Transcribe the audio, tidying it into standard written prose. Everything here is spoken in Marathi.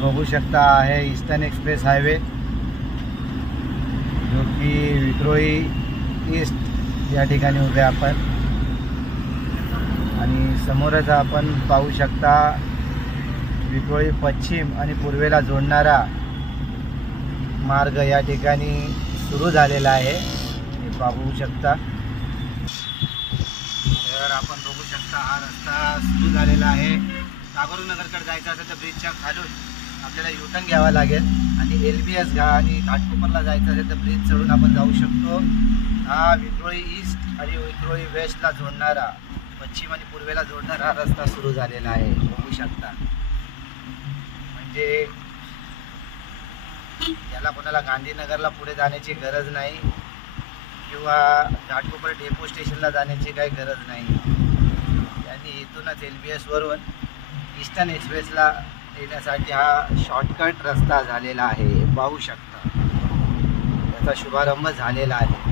बघू शकता आहे ईस्टर्न एक्सप्रेस हायवे, जो की विक्रोळी ईस्ट या ठिकाणी उभे आपण, आणि समोरच आपण पाहू शकता विक्रोळी पश्चिम आणि पूर्वेला जोडणारा मार्ग या ठिकाणी सुरू झालेला आहे, हे पाहू शकता। तर आपण बघू शकता हा रस्ता सुरू झालेला आहे। टागोरनगरकडे जायचं असेल तर ब्रिजच्या खालून आपल्याला युटर्न घ्यावा लागेल, आणि LBS आणि घाटकोपरला जायचं असेल तर ब्रिज चढून आपण जाऊ शकतो। हा विक्रोळी ईस्ट आणि विक्रोळी वेस्टला जोडणारा, पश्चिम आणि पूर्वेला जोडणारा हा रस्ता सुरू झालेला आहे, बघू शकता। म्हणजे याला कोणाला गांधीनगरला पुढे जाण्याची गरज नाही किंवा घाटकोपर डेपो स्टेशनला जाण्याची काही गरज नाही। यांनी इथूनच LBS वरून ईस्टर्न एक्सप्रेसला येण्यासाठी हा शॉर्टकट रस्ता झालेला आहे, पाहू शकता। याचा शुभारंभ झालेला आहे।